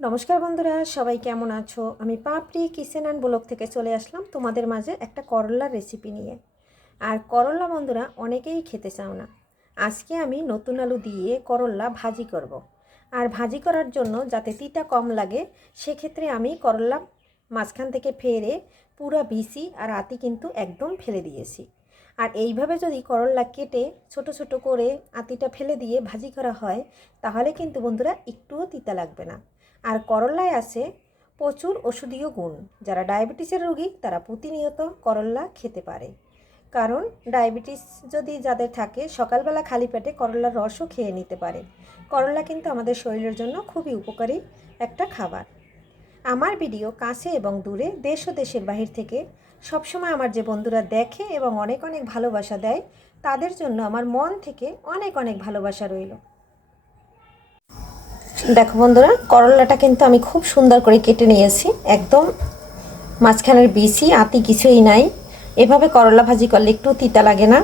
নমস্কার বন্ধুরা, সবাই কেমন আছো? আমি পাপড়ি কিচেন অ্যান্ড ব্লগ থেকে চলে আসলাম তোমাদের মাঝে একটা করলার রেসিপি নিয়ে। আর করলা বন্ধুরা অনেকেই খেতে চাও না। আজকে আমি নতুন আলু দিয়ে করলা ভাজি করব। আর ভাজি করার জন্য যাতে তিতা কম লাগে সেক্ষেত্রে আমি করলা মাঝখান থেকে ফেরে পুরো বিচি আর আতি কিন্তু একদম ফেলে দিয়েছি। আর এইভাবে যদি করলা কেটে ছোট ছোট করে আতিটা ফেলে দিয়ে ভাজি করা হয় তাহলে কিন্তু বন্ধুরা একটুও তিতা লাগবে না। আর করলায় আছে প্রচুর ওষুধীয় গুণ। যারা ডায়াবেটিসের রোগী তারা প্রতিনিয়ত করলা খেতে পারে, কারণ ডায়াবেটিস যদি যাদের থাকে সকালবেলা খালি পেটে করলার রসও খেয়ে নিতে পারে। করলা কিন্তু আমাদের শরীরের জন্য খুবই উপকারী একটা খাবার। আমার ভিডিও কাছে এবং দূরে, দেশ ও দেশের বাহির থেকে সবসময় আমার যে বন্ধুরা দেখে এবং অনেক অনেক ভালোবাসা দেয় তাদের জন্য আমার মন থেকে অনেক অনেক ভালোবাসা রইল। দেখো বন্ধুরা, করলাটা কিন্তু আমি খুব সুন্দর করে কেটে নিয়েছি, একদম মাঝখানের বিচি আতি কিছুই নাই। এভাবে করলা ভাজি করলে একটু তিতা লাগে না।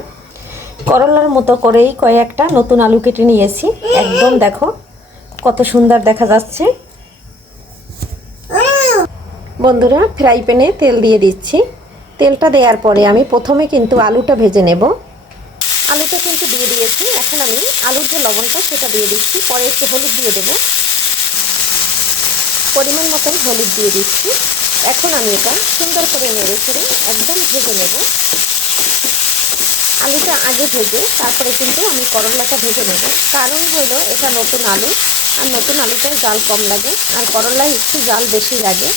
করলার মতো করেই কয়েকটা নতুন আলু কেটে নিয়েছি, একদম দেখো কত সুন্দর দেখা যাচ্ছে। বন্ধুরা, ফ্রাই প্যানে তেল দিয়ে দিচ্ছি। তেলটা দেওয়ার পরে আমি প্রথমে কিন্তু আলুটা ভেজে নেব। আলুটা কিন্তু দিয়ে দিয়েছি। এখন আমি আলুর যে লবণটা সেটা দিয়ে দিচ্ছি, পরে একটু হলুদ দিয়ে দেবো, পরিমাণ মতন হলুদ দিয়ে দিচ্ছি। এখন আমি এটা সুন্দর করে নেড়ে চেড়ে একদম ভেজে নেব। আলুটা আগে ভেজে তারপরে কিন্তু আমি করলাটা ভেজে নেব। কারণ হলো এটা নতুন আলু, আর নতুন আলুটায় জাল কম লাগে, আর করলায় একটু জাল বেশি লাগে।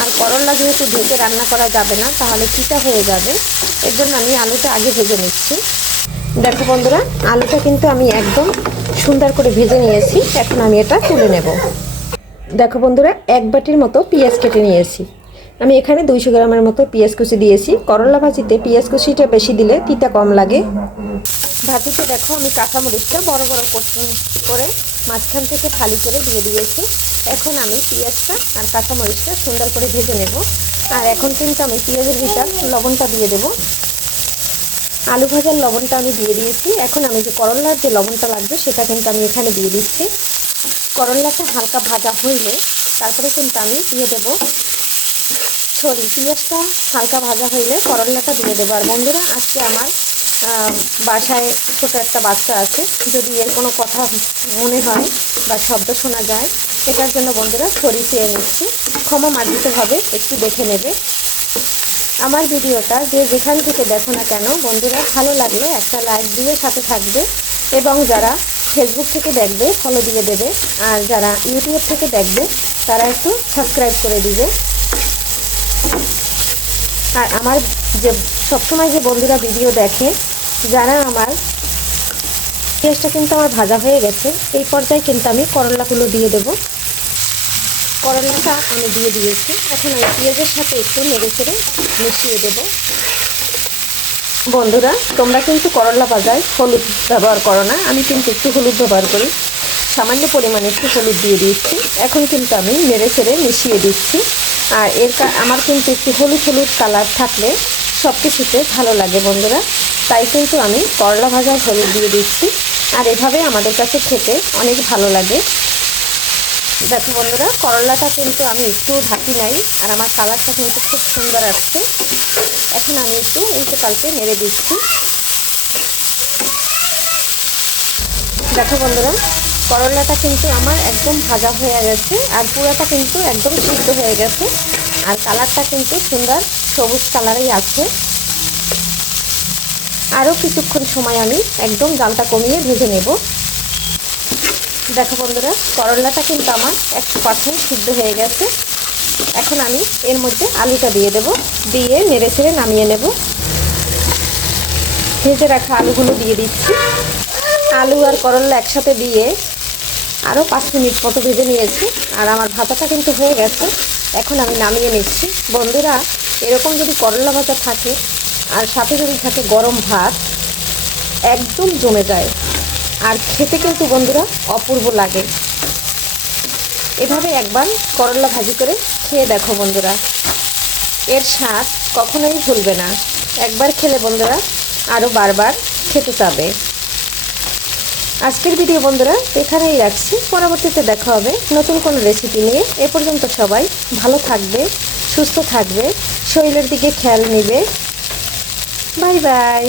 আর করলা যেহেতু ভেজে রান্না করা যাবে না, তাহলে তিতা হয়ে যাবে, এর জন্য আমি আলুটা আগে ভেজে নিচ্ছি। দেখো বন্ধুরা, আলুটা কিন্তু আমি একদম সুন্দর করে ভেজে নিয়েছি। এখন আমি এটা তুলে নেব। দেখো বন্ধুরা, এক বাটির মতো পেঁয়াজ কেটে নিয়েছি। আমি এখানে 200 গ্রামের মতো পেঁয়াজ কুচি দিয়েছি। করলা ভাজিতে পেঁয়াজ কুচিটা বেশি দিলে তিতা কম লাগে। ভাজিতে দেখো আমি কাঁচামরিচটা বড় বড় করে মাঝখান থেকে ফালি করে দিয়ে দিয়েছি। এখন আমি পেঁয়াজটা আর কাঁচামরিচটা সুন্দর করে ভেজে নেব। আর এখন কিন্তু আমি পেঁয়াজের ভিতর লবণটা দিয়ে দেব। আলু ভাজার লবণটা আমি দিয়ে দিয়েছি। এখন আমি যে করলার যে লবণটা লাগবে সেটা কিন্তু আমি এখানে দিয়ে দিচ্ছি। করলাটা হালকা ভাজা হইলে তারপরে কিন্তু আমি দিয়ে দেবো পেঁয়াজটা হালকা ভাজা হইলে করলাটা দিয়ে দেবো। আর বন্ধুরা, আজকে আমার বাসায় ছোট একটা বাচ্চা আছে, যদি এর কোনো কথা মনে হয় বা শব্দ শোনা যায় সেটার জন্য বন্ধুরা সরি চেয়ে নিচ্ছি, ক্ষমা মার্জিত হবে, একটু দেখে নেবে। আমার ভিডিওটা যে যেখান থেকে দেখো না কেন বন্ধুরা, ভালো লাগলে একটা লাইক দিয়ে সাথে থাকবে, এবং যারা ফেসবুক থেকে দেখবে ফলো দিয়ে দেবে, আর যারা ইউটিউব থেকে দেখবে তারা একটু সাবস্ক্রাইব করে দিবে। আর আমার যে সবসময় যে বন্ধুরা ভিডিও দেখে, যারা আমার পেঁয়াজটা কিন্তু আমার ভাজা হয়ে গেছে, এই পর্যায়ে কিন্তু আমি করলাগুলো দিয়ে দেব। করলাটা আমি দিয়ে দিয়েছি। এখন আমি পেঁয়াজের সাথে একটু নেড়ে চেড়ে মিশিয়ে দেব। বন্ধুরা, তোমরা কিন্তু করলা ভাজায় হলুদ ব্যবহার করো না, আমি কিন্তু একটু হলুদ ব্যবহার করি। সামান্য পরিমাণে একটু হলুদ দিয়ে দিচ্ছি। এখন কিন্তু আমি নেড়ে চেড়ে মিশিয়ে দিচ্ছি। আর আমার কিন্তু একটু হলুদ হলুদ কালার থাকলে সব কিছুতে ভালো লাগে বন্ধুরা, তাই কিন্তু আমি করলা ভাজায় হলুদ দিয়ে দিচ্ছি। আর এভাবে আমাদের কাছে খেতে অনেক ভালো লাগে। দেখো বন্ধুরা, করলাটা কিন্তু আমি একটু ঢাকি নাই, আর আমার কালারটা কিন্তু খুব সুন্দর আসছে। এখন আমি একটু উল্টে পাল্টে নেড়ে দিচ্ছি। দেখো বন্ধুরা, করলাটা কিন্তু আমার একদম ভাজা হয়ে গেছে, আর পুরোটা কিন্তু একদম সিদ্ধ হয়ে গেছে, আর কালারটা কিন্তু সুন্দর সবুজ কালারেই আছে। আরও কিছুক্ষণ সময় আমি একদম জালটা কমিয়ে ভেজে নেব। দেখো বন্ধুরা, করলাটা কিন্তু আমার 100% সিদ্ধ হয়ে গেছে। এখন আমি এর মধ্যে আলুটা দিয়ে দেব, দিয়ে নেড়ে ছেড়ে নামিয়ে নেব। ভেজে রাখা আলুগুলো দিয়ে দিচ্ছি। আলু আর করলা একসাথে দিয়ে আরও 5 মিনিট মতো ভেজে নিয়েছি, আর আমার ভাজাটা কিন্তু হয়ে গেছে। এখন আমি নামিয়ে নিচ্ছি। বন্ধুরা, এরকম যদি করলা ভাজা থাকে আর সাথে যদি থাকে গরম ভাত, একদম জমে যায়, আর খেতে কিন্তু বন্ধুরা অপূর্ব লাগে। এভাবে একবার করলা ভাজি করে খেয়ে দেখো বন্ধুরা, এর স্বাদ কখনোই ভুলবে না। একবার খেলে বন্ধুরা আরও বারবার খেতে চাবে। আজকের ভিডিও বন্ধুরা এখানেই রাখছি, পরবর্তীতে দেখা হবে নতুন কোনো রেসিপি নিয়ে। এ পর্যন্ত সবাই ভালো থাকবে, সুস্থ থাকবে, শরীরের দিকে খেয়াল নেবে। Bye bye.